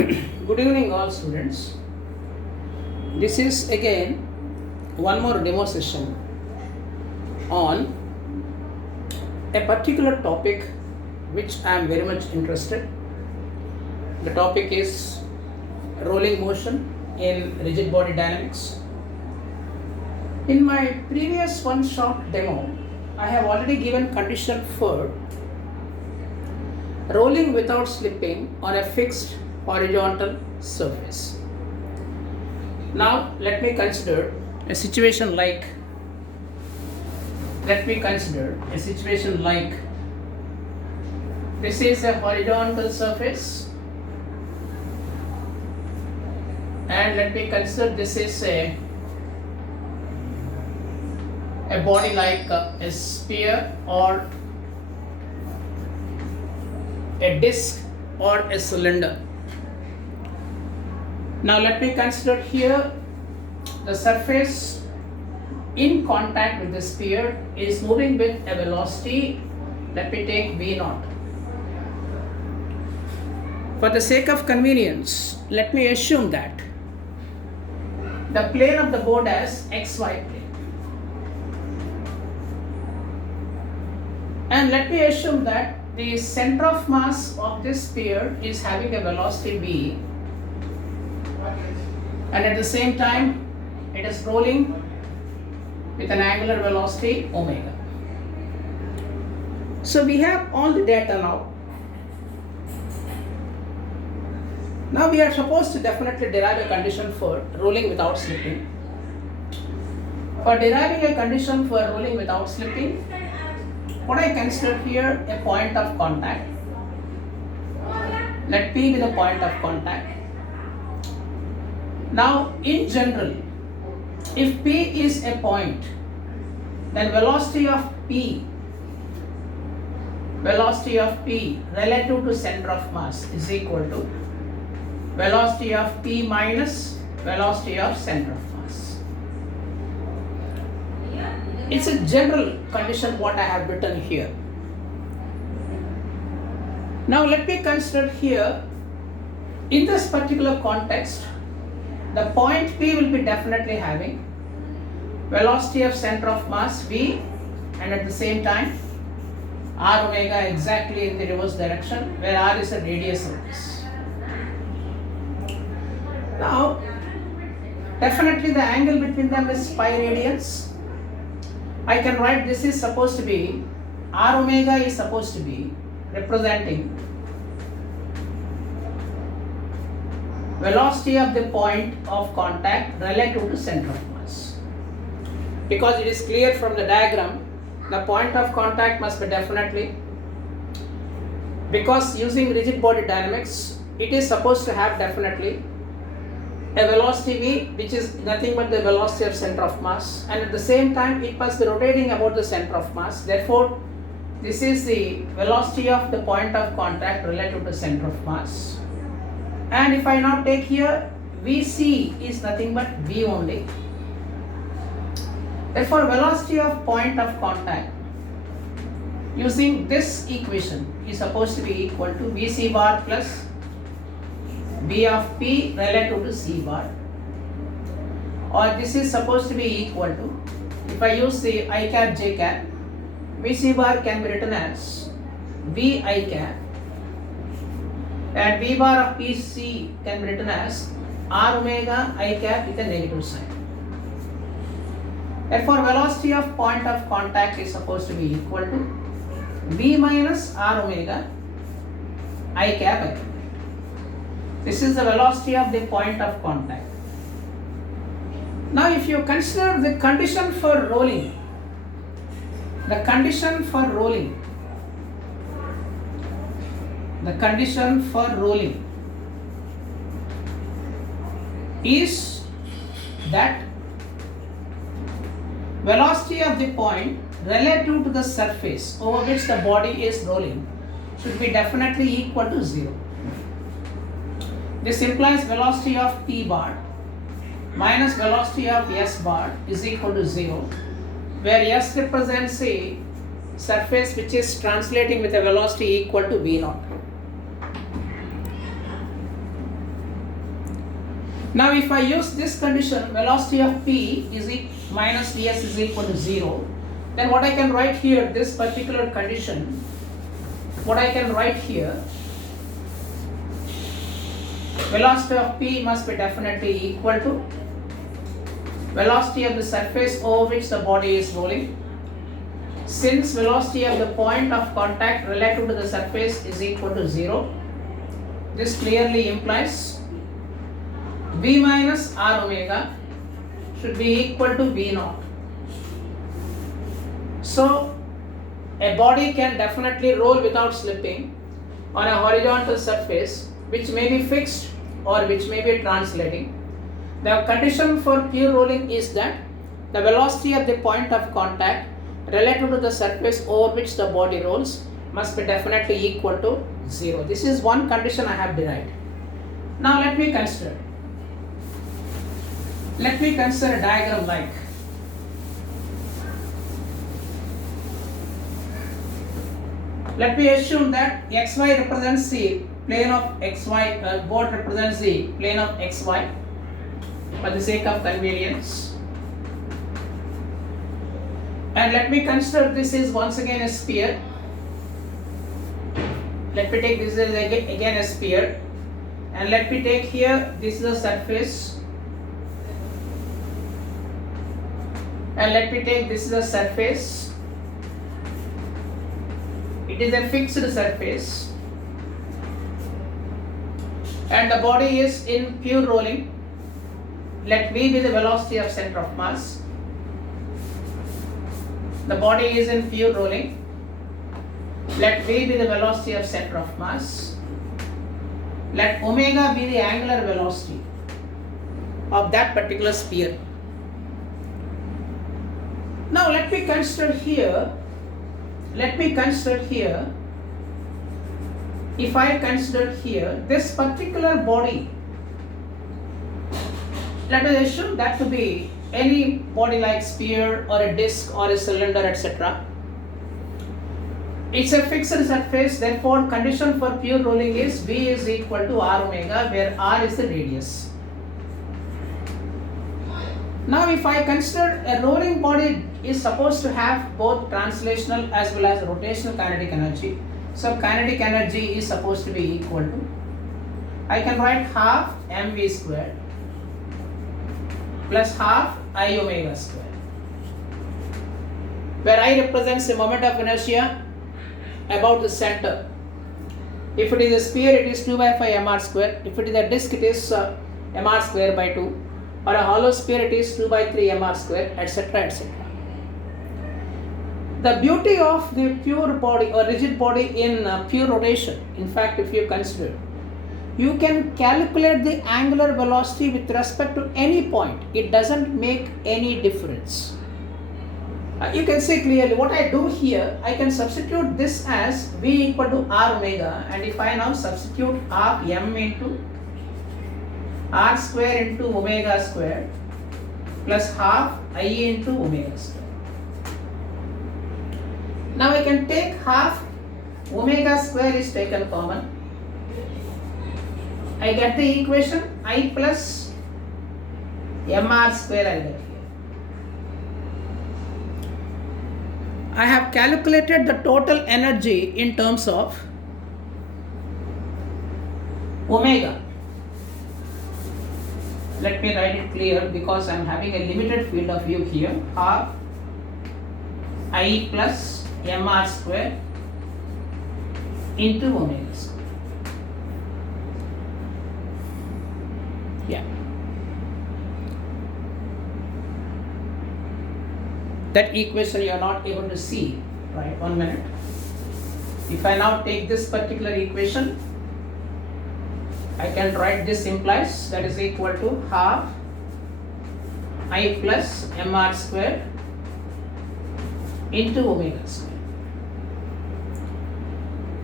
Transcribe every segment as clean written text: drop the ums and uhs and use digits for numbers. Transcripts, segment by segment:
Good evening, all students. This is again one more demo session on a particular topic which I am very much interested. The topic is rolling motion in rigid body dynamics. In my previous one short demo, I have already given condition for rolling without slipping on a fixed horizontal surface. Now let me consider a situation like this is a horizontal surface, and let me consider this is a body like a sphere or a disc or a cylinder. Now let me consider here the surface in contact with the sphere is moving with a velocity, let me take v0. For the sake of convenience, let me assume that the plane of the board as xy plane, and let me assume that the center of mass of this sphere is having a velocity v, and at the same time it is rolling with an angular velocity omega. So we have all the data now. Now we are supposed to definitely derive a condition for rolling without slipping. For deriving a condition for rolling without slipping, what I consider here a point of contact. Let P be the point of contact. Now in general, if P is a point, then velocity of P relative to center of mass is equal to velocity of P minus velocity of center of mass. It's a general condition what I have written here. Now let me consider here, in this particular context, the point P will be definitely having velocity of center of mass v, and at the same time r omega exactly in the reverse direction, where r is the radius of this. Now definitely the angle between them is pi radians. I can write this is supposed to be, r omega is supposed to be representing velocity of the point of contact relative to center of mass. Because it is clear from the diagram, the point of contact must be definitely, because using rigid body dynamics, it is supposed to have definitely a velocity v, which is nothing but the velocity of center of mass, and at the same time it must be rotating about the center of mass. Therefore, this is the velocity of the point of contact relative to center of mass. And if I now take here, Vc is nothing but v only. Therefore, velocity of point of contact using this equation is supposed to be equal to Vc bar plus v of p relative to c bar, or this is supposed to be equal to, if I use the I cap j cap, Vc bar can be written as v I cap, and v bar of pc can be written as r omega I cap with a negative sign. Therefore, velocity of point of contact is supposed to be equal to v minus r omega I cap I cap. This is the velocity of the point of contact. Now if you consider the condition for rolling, is that velocity of the point relative to the surface over which the body is rolling should be definitely equal to 0. This implies velocity of p bar minus velocity of s bar is equal to 0, where s represents a surface which is translating with a velocity equal to v0. Now if I use this condition, velocity of P is minus ds is equal to 0, then what I can write here, this particular condition, what I can write here, velocity of P must be definitely equal to velocity of the surface over which the body is rolling. Since velocity of the point of contact relative to the surface is equal to 0, this clearly implies V minus R omega should be equal to V naught. So a body can definitely roll without slipping on a horizontal surface which may be fixed or which may be translating. The condition for pure rolling is that the velocity of the point of contact relative to the surface over which the body rolls must be definitely equal to 0. This is one condition I have derived. Now let me consider a diagram like. Let me assume that xy represents the plane of xy, both represents the plane of xy for the sake of convenience. And let me consider this is once again a sphere. Let me take this as again a sphere, and let me take here this is a surface, and let me take this is a surface. It is a fixed surface and the body is in pure rolling. Let V be the velocity of center of mass. The body is in pure rolling. Let V be the velocity of center of mass. Let omega be the angular velocity of that particular sphere. Now let me consider here, if I consider here this particular body, let us assume that to be any body like sphere or a disc or a cylinder, etc. It's a fixed surface, therefore condition for pure rolling is V is equal to R omega, where R is the radius. Now if I consider a rolling body is supposed to have both translational as well as rotational kinetic energy. So kinetic energy is supposed to be equal to, I can write half mv squared plus half I omega squared, where I represents the moment of inertia about the center. If it is a sphere, it is 2 by 5 mr square. If it is a disc, it is mr square by 2. Or a hollow sphere, it is 2 by 3 mr square, etc., etc. The beauty of the pure body or rigid body in pure rotation, in fact, if you consider, you can calculate the angular velocity with respect to any point. It doesn't make any difference. You can see clearly what I do here, I can substitute this as V equal to R omega, and if I now substitute half m into R square into omega square plus half I into omega square. Now I can take half omega square is taken common. I get the equation I plus mr square I get here. I have calculated the total energy in terms of omega. Let me write it clear because I am having a limited field of view here. Half I plus mr square into omega square. Yeah. That equation you are not able to see, right? 1 minute. If I now take this particular equation, I can write this implies that is equal to half I plus mr square into omega square.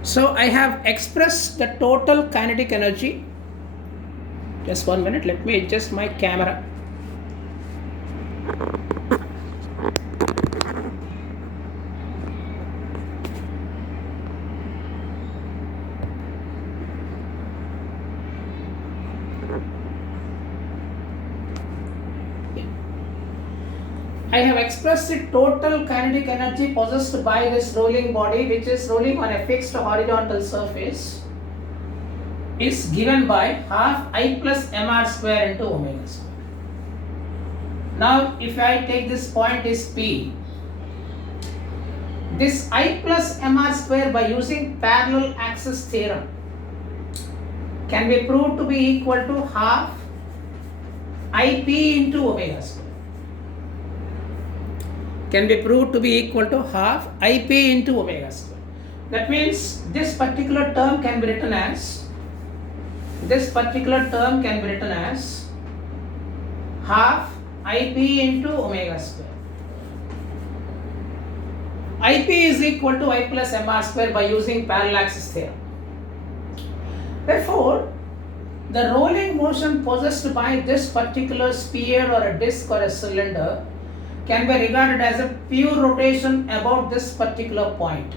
So I have expressed the total kinetic energy. Just 1 minute, let me adjust my camera. I have expressed the total kinetic energy possessed by this rolling body, which is rolling on a fixed horizontal surface, is given by half I plus mr square into omega square. Now, if I take this point is P, this I plus mr square by using parallel axis theorem can be proved to be equal to half Ip into omega square. Can be proved to be equal to half Ip into omega square. That means this particular term can be written as half Ip into omega square. Ip is equal to I plus mr square by using parallel axis theorem. Therefore, the rolling motion possessed by this particular sphere or a disc or a cylinder can be regarded as a pure rotation about this particular point.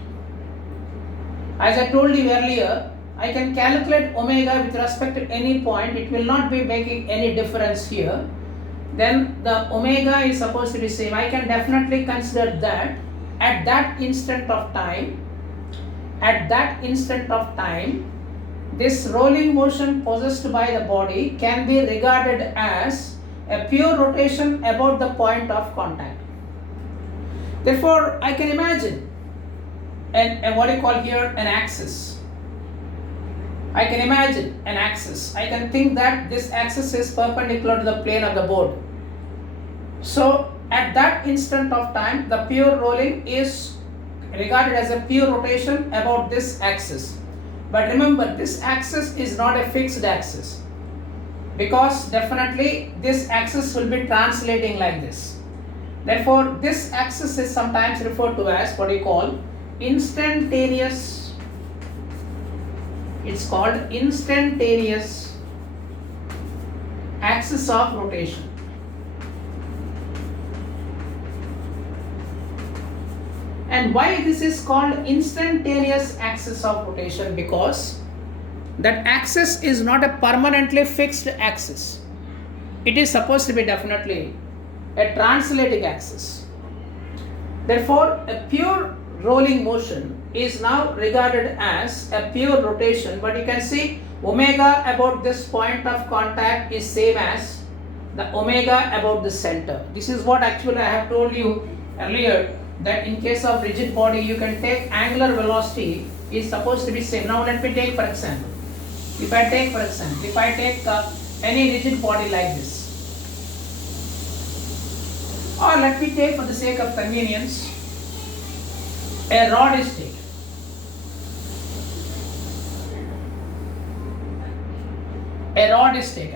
As I told you earlier, I can calculate omega with respect to any point. It will not be making any difference here. Then the omega is supposed to be same. I can definitely consider that at that instant of time, this rolling motion possessed by the body can be regarded as a pure rotation about the point of contact. Therefore, I can imagine what you call here an axis. I can imagine an axis. I can think that this axis is perpendicular to the plane of the board. So, at that instant of time, the pure rolling is regarded as a pure rotation about this axis. But remember, this axis is not a fixed axis, because definitely this axis will be translating like this. Therefore, this axis is sometimes referred to as what you call instantaneous. It's called instantaneous axis of rotation. And why this is called instantaneous axis of rotation? Because that axis is not a permanently fixed axis. It is supposed to be definitely a translating axis. Therefore, a pure rolling motion is now regarded as a pure rotation, but you can see omega about this point of contact is same as the omega about the center. This is what actually I have told you earlier, that in case of rigid body you can take angular velocity is supposed to be same. Now let me take for example, if I take any rigid body like this, or let me take for the sake of convenience, a rod is taken.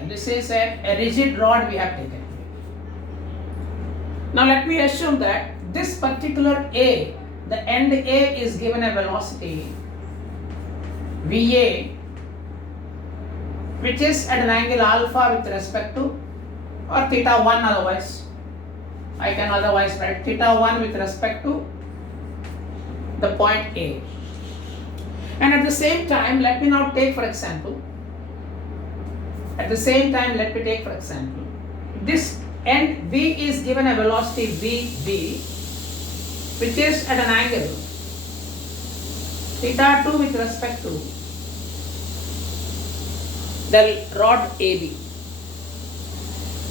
This is a rigid rod we have taken. Now let me assume that this particular A, the end A is given a velocity VA, which is at an angle alpha with respect to, or theta 1 otherwise. I can otherwise write theta 1 with respect to the point A. And at the same time, let me now take for example, this end B is given a velocity VB, which is at an angle theta 2 with respect to the rod AB.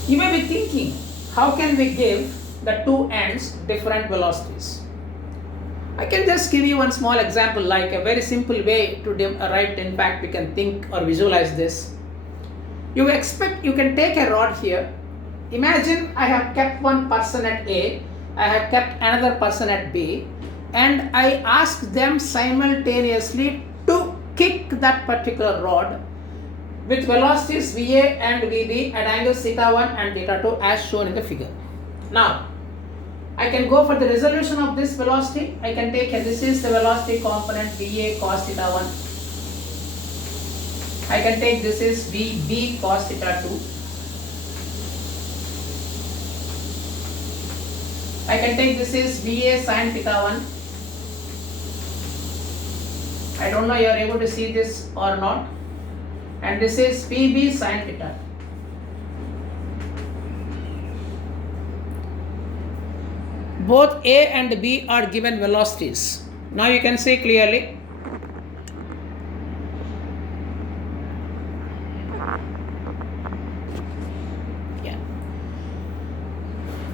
You may be thinking, how can we give the two ends different velocities? I can just give you one small example, like a very simple way to write. In fact, we can think or visualize this. You can take a rod here. Imagine I have kept one person at A, I have kept another person at B, and I ask them simultaneously to kick that particular rod with velocities VA and VB at angles theta 1 and theta 2 as shown in the figure. Now, I can go for the resolution of this velocity. I can take this is the velocity component VA cos theta 1. I can take this is VB cos theta 2. I can take this is VA sin theta 1. I don't know you are able to see this or not. And this is PB sin theta. both A and B are given velocities. Now you can see clearly. Yeah.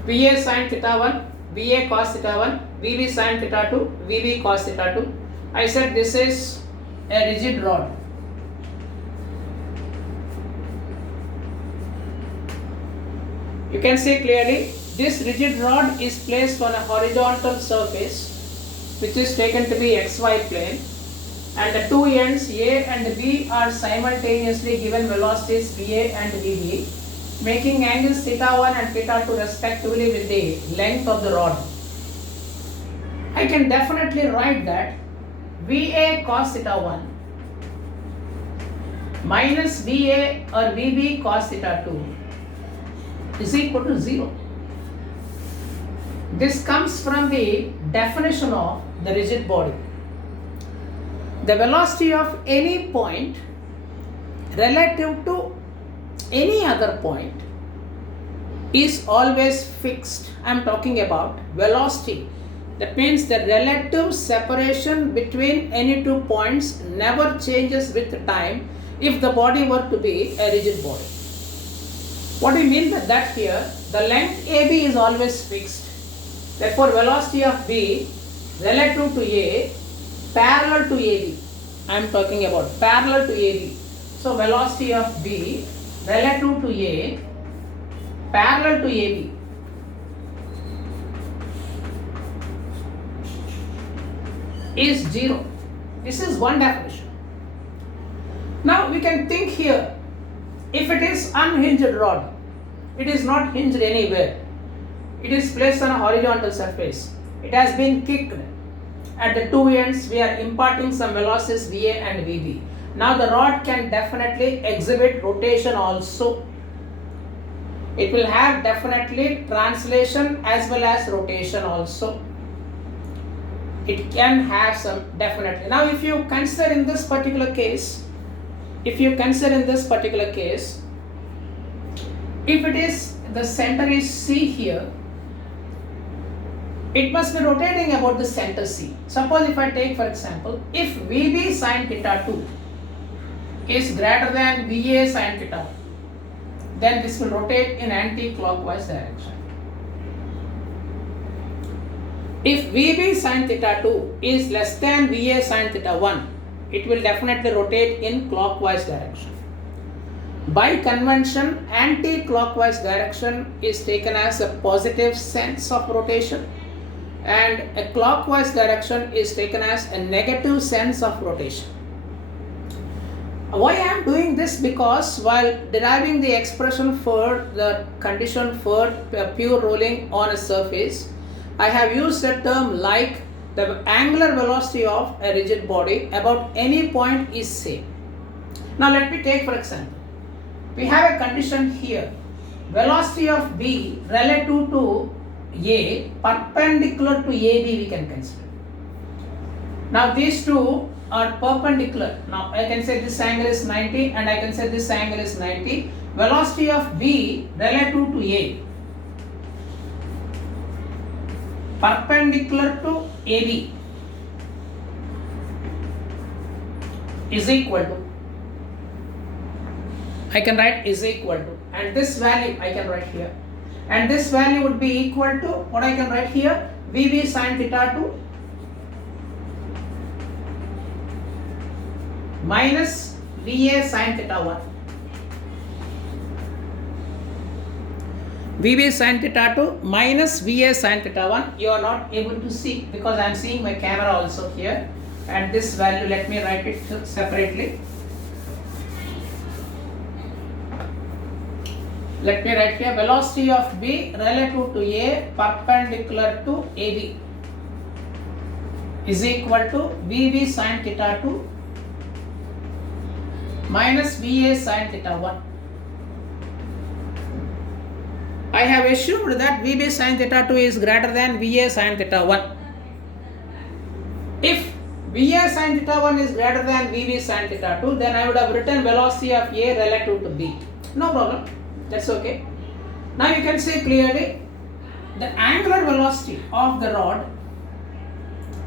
VA sin theta 1, VA cos theta 1, VB sin theta 2, VB cos theta 2. I said this is a rigid rod. You can see clearly this rigid rod is placed on a horizontal surface which is taken to be xy plane, and the two ends A and B are simultaneously given velocities VA and VB, making angles theta 1 and theta 2 respectively with the length of the rod. I can definitely write that VA cos theta 1 minus VA or VB cos theta 2 is equal to 0. This comes from the definition of the rigid body. The velocity of any point relative to any other point is always fixed. I am talking about velocity. That means the relative separation between any two points never changes with time if the body were to be a rigid body. What do you mean by that here? The length AB is always fixed. Therefore, velocity of B relative to A parallel to AB. I am talking about parallel to AB. So, velocity of B relative to A parallel to AB is 0. This is one definition. Now, we can think here, if it is unhinged rod, it is not hinged anywhere. It is placed on a horizontal surface. It has been kicked. At the two ends, we are imparting some velocities VA and VB. Now the rod can definitely exhibit rotation also. It will have definitely translation as well as rotation also. It can have some definitely. Now if you consider in this particular case, if it is the center is C here, it must be rotating about the center C. Suppose if I take for example, if VB sin theta 2 is greater than VA sin theta 1, then this will rotate in anti-clockwise direction. If VB sin theta 2 is less than VA sin theta 1, it will definitely rotate in clockwise direction. By convention, anti-clockwise direction is taken as a positive sense of rotation, and a clockwise direction is taken as a negative sense of rotation. Why I am doing this? Because while deriving the expression for the condition for pure rolling on a surface, I have used a term like the angular velocity of a rigid body about any point is same. Now let me take for example, we have a condition here, velocity of B relative to A perpendicular to AB we can consider. Now these two are perpendicular. Now I can say this angle is 90 and I can say this angle is 90. Velocity of B relative to A perpendicular to AB is equal to, I can write is equal to, and this value I can write here, and this value would be equal to what I can write here, VB sin theta 2 minus VA sin theta 1. VB sin theta 2 minus VA sin theta 1. You are not able to see because I am seeing my camera also here, and this value, let me write it separately. Let me write here, velocity of B relative to A perpendicular to AB is equal to VB sin theta 2 minus VA sin theta 1. I have assumed that VB sin theta 2 is greater than VA sin theta 1. If VA sin theta 1 is greater than VB sin theta 2, then I would have written velocity of A relative to B. No problem, that's okay. Now you can see clearly the angular velocity of the rod,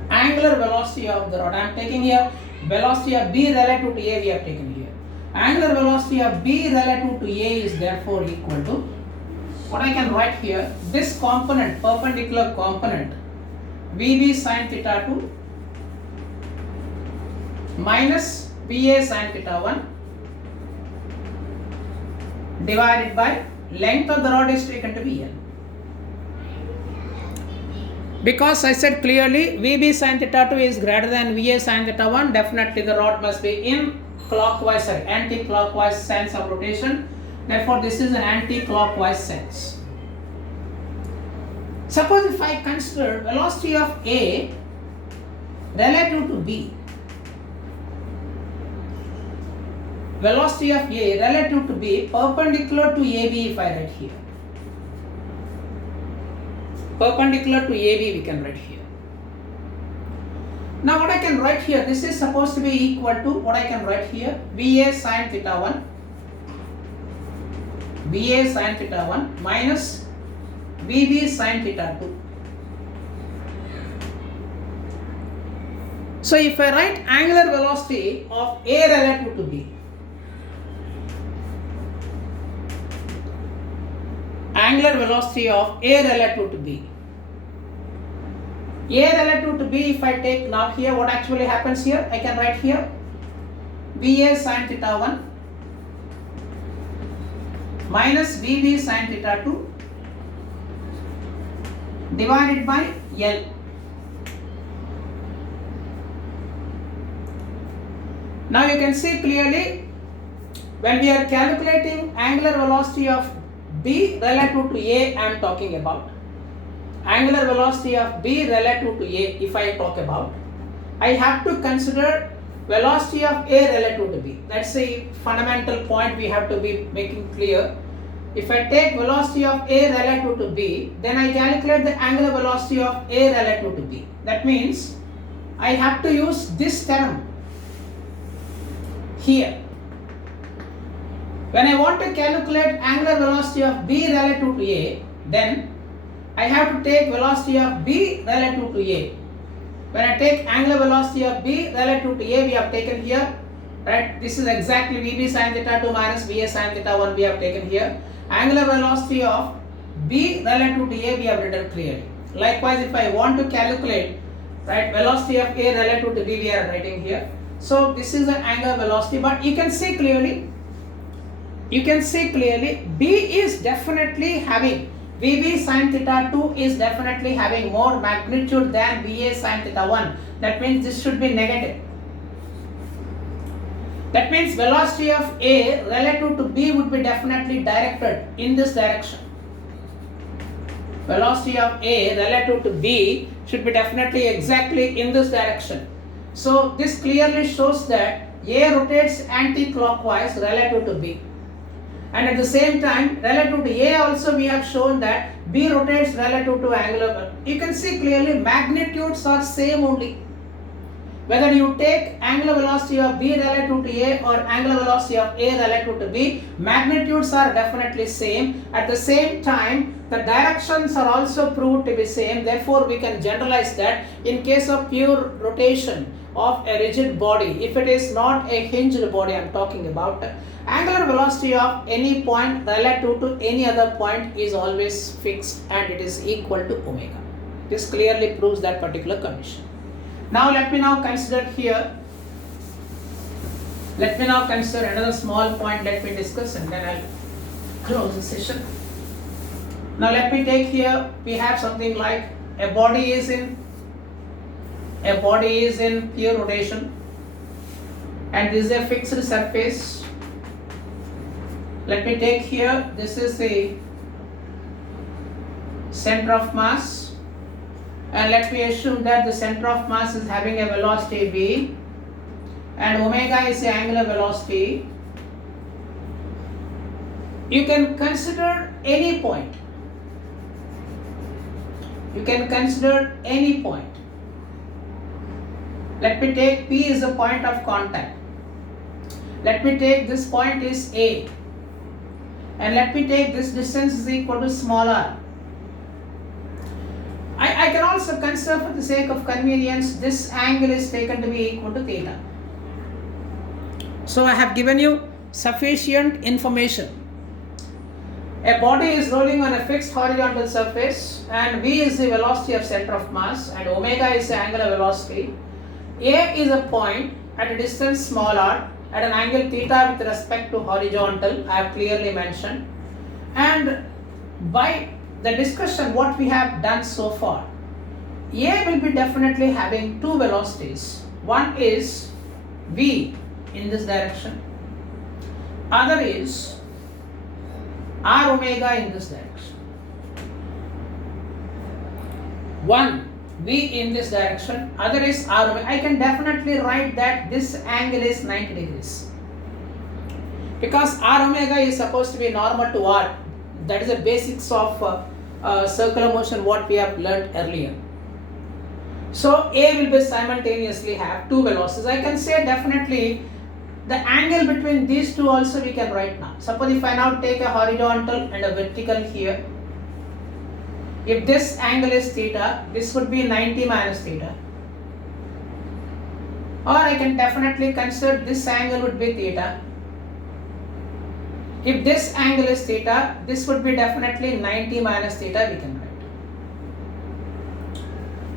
I am taking here velocity of B relative to A we have taken here. Angular velocity of B relative to A is therefore equal to, what I can write here, this component, perpendicular component, VB sin theta 2 minus VA sin theta 1 divided by length of the rod is taken to be L. Because I said clearly VB sin theta 2 is greater than VA sin theta 1, definitely the rod must be in clockwise, anti-clockwise sense of rotation. Therefore, this is an anti-clockwise sense. Suppose if I consider velocity of A relative to B, velocity of A relative to B perpendicular to AB, if I write here. Perpendicular to AB we can write here. Now what I can write here, this is supposed to be equal to, what I can write here, VA sin theta 1, VA sin theta 1 minus VB sin theta 2. So if I write angular velocity of A relative to B, angular velocity of A relative to B, A relative to B, if I take now here, what actually happens here, I can write here VA sin theta 1 minus VB sin theta 2 divided by L. Now you can see clearly when we are calculating angular velocity of B relative to A, I am talking about angular velocity of B relative to A. If I talk about, I have to consider velocity of A relative to B. That's a fundamental point we have to be making clear. If I take velocity of A relative to B, then I calculate the angular velocity of A relative to B. That means I have to use this term here. When I want to calculate angular velocity of B relative to A, then I have to take velocity of B relative to A. When I take angular velocity of B relative to A, we have taken here, right? This is exactly VB sin theta 2 minus VA sin theta 1 we have taken here. Angular velocity of B relative to A we have written clearly. Likewise, if I want to calculate, right, velocity of A relative to B we are writing here. So this is the angular velocity, but you can see clearly, B is definitely having, VB sin theta 2 is definitely having more magnitude than VA sin theta 1. That means this should be negative. That means velocity of A relative to B would be definitely directed in this direction. Velocity of A relative to B should be definitely exactly in this direction. So this clearly shows that A rotates anti-clockwise relative to B. And at the same time, relative to A also we have shown that B rotates relative to angular. You can see clearly magnitudes are same only. Whether you take angular velocity of B relative to A or angular velocity of A relative to B, magnitudes are definitely same. At the same time, the directions are also proved to be same. Therefore, we can generalize that in case of pure rotation of a rigid body, if it is not a hinged body I am talking about, angular velocity of any point relative to any other point is always fixed and it is equal to omega. This clearly proves that particular condition. Now let me now consider here, another small point, let me discuss and then I'll close the session. Now let me take here, we have something like a body is in pure rotation and this is a fixed surface. Let me take here, this is the center of mass. And let me assume that the center of mass is having a velocity v and omega is the angular velocity. You can consider any point. Let me take P is a point of contact. Let me take this point is A. And let me take this distance is equal to small r. I can also consider, for the sake of convenience, this angle is taken to be equal to theta. So I have given you sufficient information. A body is rolling on a fixed horizontal surface and v is the velocity of center of mass and omega is the angular velocity. A is a point at a distance small r at an angle theta with respect to horizontal, I have clearly mentioned. And by the discussion what we have done so far, A will be definitely having two velocities. One is v in this direction, other is r omega in this direction. One v in this direction, other is r omega. I can definitely write that this angle is 90 degrees because r omega is supposed to be normal to r. That is the basics of circular motion what we have learnt earlier. So A will be simultaneously have two velocities. I can say definitely the angle between these two also we can write now. Suppose if I now take a horizontal and a vertical here, if this angle is theta, this would be 90 minus theta. Or I can definitely consider this angle would be theta. If this angle is theta, this would be definitely 90 minus theta we can write.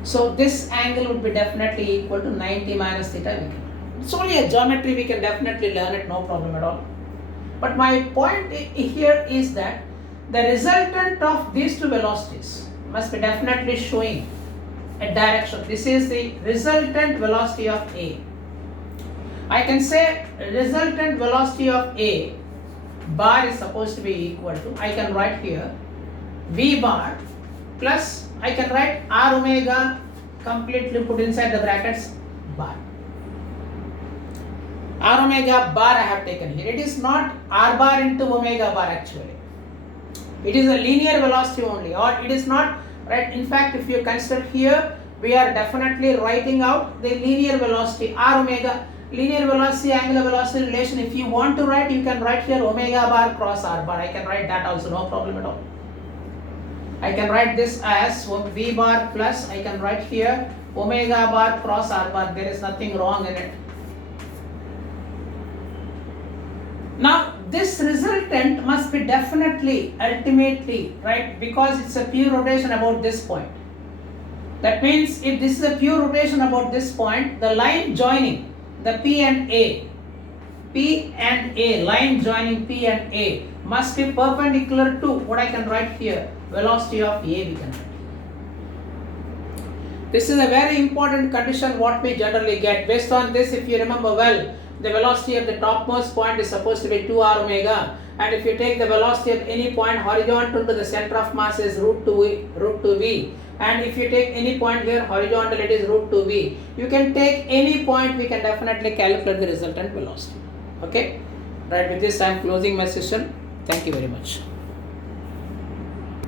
So this angle would be definitely equal to 90 minus theta we can write. It's only a geometry, we can definitely learn it, no problem at all. But my point here is that the resultant of these two velocities must be definitely showing a direction. This is the resultant velocity of A. I can say resultant velocity of A bar is supposed to be equal to, I can write here V bar plus, I can write R omega completely put inside the brackets bar. R omega bar I have taken here. It is not R bar into omega bar actually. It is a linear velocity only, or it is not, right? In fact, if you consider here, we are definitely writing out the linear velocity R omega. Linear velocity, angular velocity relation, if you want to write, you can write here omega bar cross r bar. I can write that also, no problem at all. I can write this as v bar plus, I can write here omega bar cross r bar. There is nothing wrong in it. Now this resultant must be definitely, ultimately, right, because it's a pure rotation about this point. That means if this is a pure rotation about this point, the line joining the P and A, line joining P and A must be perpendicular to what I can write here, velocity of A we can write. This is a very important condition what we generally get. Based on this, if you remember well, the velocity of the topmost point is supposed to be 2r omega, and if you take the velocity at any point horizontal to the center of mass is root 2v, and if you take any point here horizontal it is root 2v. You can take any point, we can definitely calculate the resultant velocity. Okay, right, with this I am closing my session. Thank you very much.